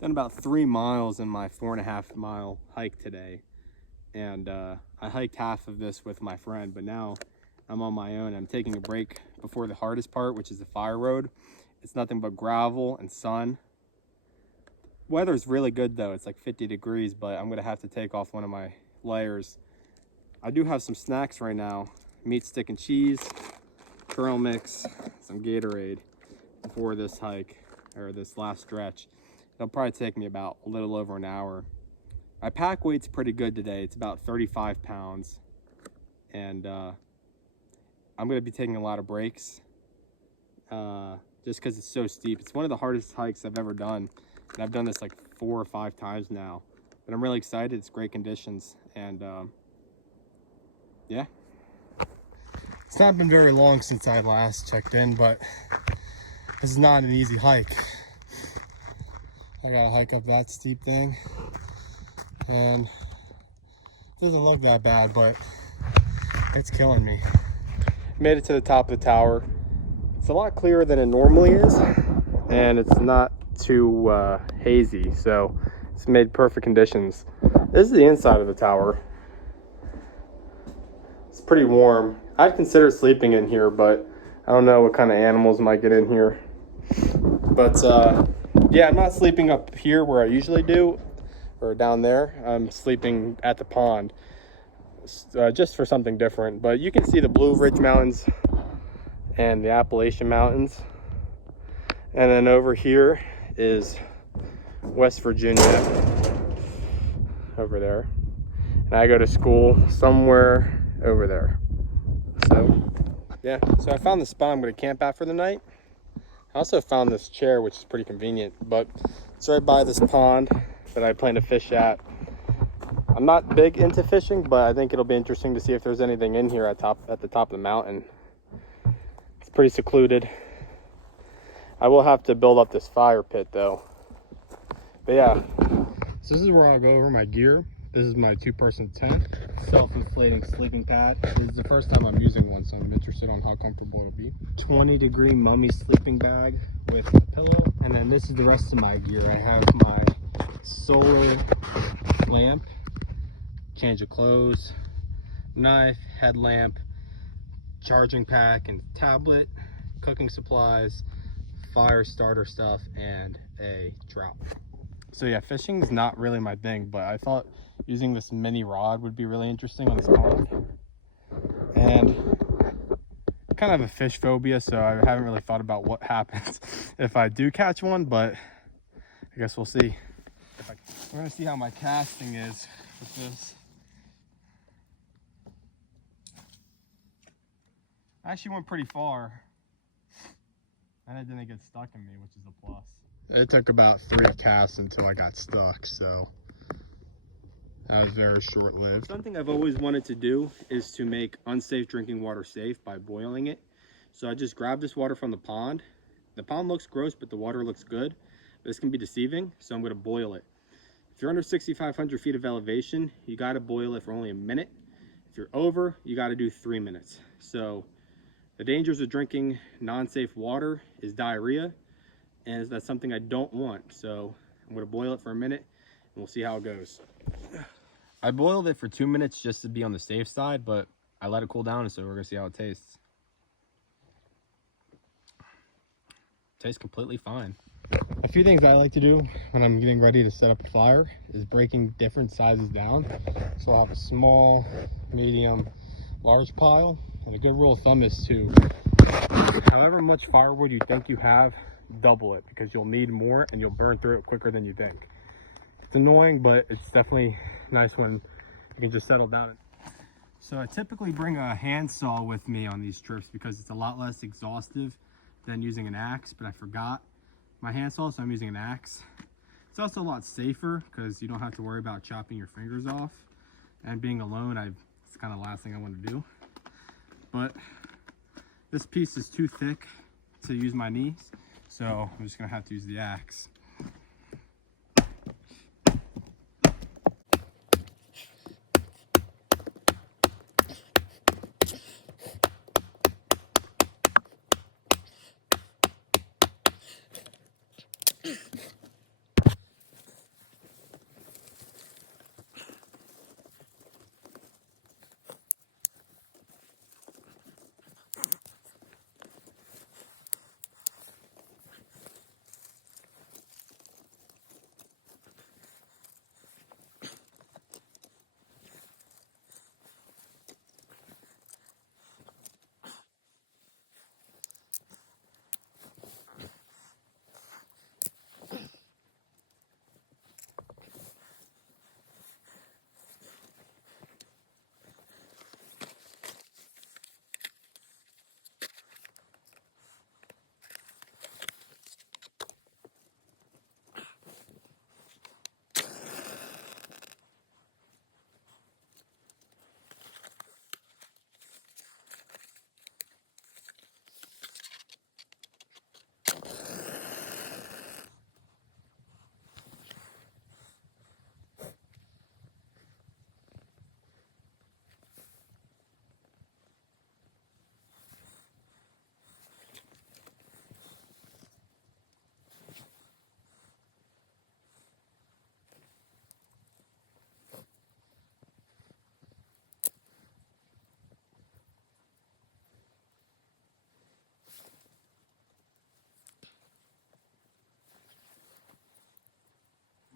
Done about 3 miles in my 4.5 mile hike today. And I hiked half of this with my friend, but now I'm on my own. I'm taking a break before the hardest part, which is the fire road. It's nothing but gravel and sun. Weather's really good though. It's like 50 degrees, but I'm gonna have to take off one of my layers. I do have some snacks right now. Meat, stick, and cheese, trail mix, some Gatorade before this hike, or this last stretch. It'll probably take me about a little over an hour. My pack weight's pretty good today. It's about 35 pounds. And I'm gonna be taking a lot of breaks just because it's so steep. It's one of the hardest hikes I've ever done. And I've done this like 4 or 5 times now. But I'm really excited. It's great conditions. And yeah. It's not been very long since I last checked in, but this is not an easy hike. I gotta hike up that steep thing. And it doesn't look that bad, but it's killing me. Made it to the top of the tower. It's a lot clearer than it normally is, and it's not too hazy, so it's made perfect conditions. This is the inside of the tower. It's pretty warm. I'd consider sleeping in here, but I don't know what kind of animals might get in here. But yeah, I'm not sleeping up here where I usually do, or down there. I'm sleeping at the pond, just for something different. But you can see the Blue Ridge Mountains and the Appalachian Mountains. And then over here is West Virginia, over there. And I go to school somewhere over there. So, yeah. So I found the spot I'm going to camp at for the night. I also found this chair, which is pretty convenient, but it's right by this pond that I plan to fish at. I'm not big into fishing, but I think it'll be interesting to see if there's anything in here at the top of the mountain. It's pretty secluded. I will have to build up this fire pit though. But yeah, so this is where I'll go over my gear. This is my 2-person tent, self-inflating sleeping pad. This is the first time I'm using one, so I'm interested on how comfortable it'll be. 20-degree mummy sleeping bag with a pillow. And then this is the rest of my gear. I have my solar lamp, change of clothes, knife, headlamp, charging pack and tablet, cooking supplies, fire starter stuff, and a trowel. So yeah, fishing is not really my thing, but I thought using this mini rod would be really interesting on this pond. And I kind of have a fish phobia, so I haven't really thought about what happens if I do catch one, but I guess we'll see. We're gonna see how my casting is with this. I actually went pretty far, and it didn't get stuck in me, which is a plus. It took about 3 casts until I got stuck, so that was very short-lived. Something I've always wanted to do is to make unsafe drinking water safe by boiling it. So I just grabbed this water from the pond. The pond looks gross, but the water looks good. This can be deceiving, so I'm going to boil it. If you're under 6,500 feet of elevation, you got to boil it for only a minute. If you're over, you got to do 3 minutes. So the dangers of drinking non-safe water is diarrhea, and that's something I don't want. So I'm going to boil it for a minute, and we'll see how it goes. I boiled it for 2 minutes just to be on the safe side, but I let it cool down, so we're going to see how it tastes. Tastes completely fine. A few things I like to do when I'm getting ready to set up a fire is breaking different sizes down. So I'll have a small, medium, large pile. And a good rule of thumb is to, however much firewood you think you have, double it, because you'll need more and you'll burn through it quicker than you think. It's annoying, but it's definitely nice when you can just settle down. So I typically bring a handsaw with me on these trips because it's a lot less exhaustive than using an axe, but I forgot my handsaw, so I'm using an axe. It's also a lot safer because you don't have to worry about chopping your fingers off. And being alone, it's kind of the last thing I want to do. But this piece is too thick to use my knees, so I'm just gonna have to use the axe.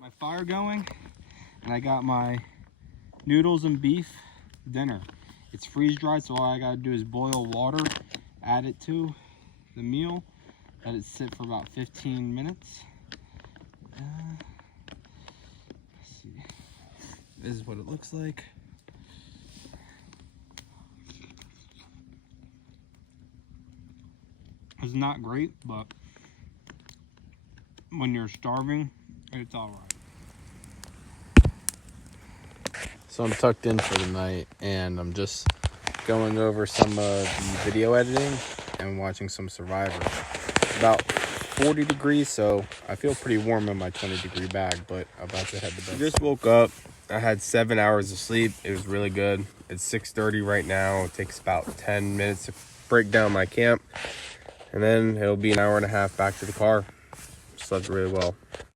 My fire going, and I got my noodles and beef dinner. It's freeze dried, so all I gotta do is boil water, add it to the meal, let it sit for about 15 minutes. Let's see. This is what it looks like. It's not great, but when you're starving, it's all right. So I'm tucked in for the night, and I'm just going over some of the video editing and watching some Survivor. It's about 40 degrees, so I feel pretty warm in my 20-degree bag, but I'm about to head to bed. I just woke up. I had 7 hours of sleep. It was really good. It's 6:30 right now. It takes about 10 minutes to break down my camp, and then it'll be an hour and a half back to the car. Slept really well.